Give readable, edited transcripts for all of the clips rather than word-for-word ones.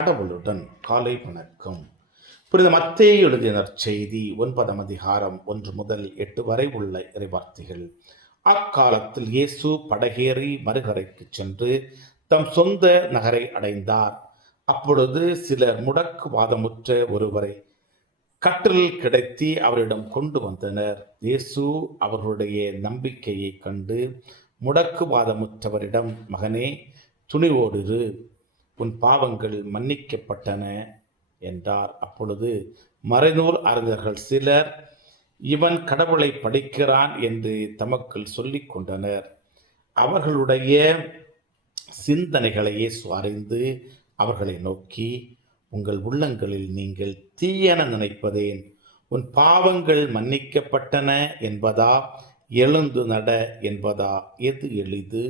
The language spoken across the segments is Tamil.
கடவுளுடன் காலை வணக்கம். புனித மத்தேயு எழுதிய நற்செய்தி 9ஆம் அதிகாரம் 1 முதல் 8 வரை உள்ள இறைவார்த்தைகள். அக்காலத்தில் இயேசு படகேறி மறுகரைக்கு சென்று தம் சொந்த நகரை அடைந்தார். அப்பொழுது சிலர் முடக்குவாதமுற்ற ஒருவரை கட்டிலில் கிடத்தி அவரிடம் கொண்டு வந்தனர். இயேசு அவர்களுடைய நம்பிக்கையை கண்டு முடக்குவாதமுற்றவரிடம், மகனே, துணிவோடிரு, உன் பாவங்கள் மன்னிக்கப்பட்டன என்றார். அப்பொழுது மறைநூல் அறிஞர்கள் சிலர், இவன் கடவுளை படைக்கிறான் என்று தமக்குள் சொல்லிக் கொண்டனர். அவர்களுடைய சிந்தனைகளை இயேசு அறிந்து அவர்களை நோக்கி, உங்கள் உள்ளங்களில் நீங்கள் தீயென நினைப்பதேன்? உன் பாவங்கள் மன்னிக்கப்பட்டன என்பதா, எழுந்து நட என்பதா? எது எளிது?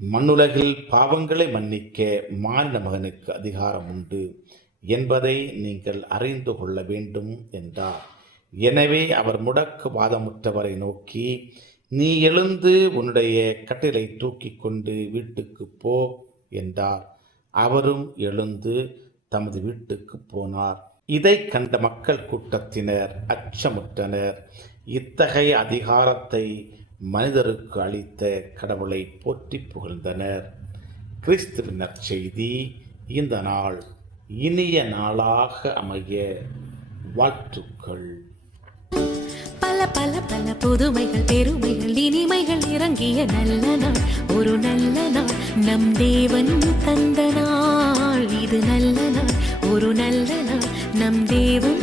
மண்ணுலகில் பாவங்களை மன்னிக்க மானிட மகனுக்கு அதிகாரம் உண்டு என்பதை நீங்கள் அறிந்து கொள்ள வேண்டும் என்றார். எனவே அவர் முடக்குவாதமுற்றவரை நோக்கி, நீ எழுந்து உன்னுடைய கட்டிலை தூக்கி கொண்டு வீட்டுக்கு போ என்றார். அவரும் எழுந்து தமது வீட்டுக்கு போனார். இதை கண்ட மக்கள் கூட்டத்தினர் அச்சமுற்றனர். இத்தகைய அதிகாரத்தை மனிதருக்கு அளித்த கடவுளை போற்றி புகழ்ந்தனர். கிறிஸ்துவின் நற்செய்தி. இந்த நாள் இனிய நாளாக அமைய வாழ்த்துக்கள். பல பல பல புதுமைகள், பெருமைகள், இனிமைகள் இறங்கிய நல்ல நாள், ஒரு நல்ல நாள், நம் தேவன் தந்த நாள். இது நல்ல நாள், ஒரு நல்ல நாள், நம் தேவன்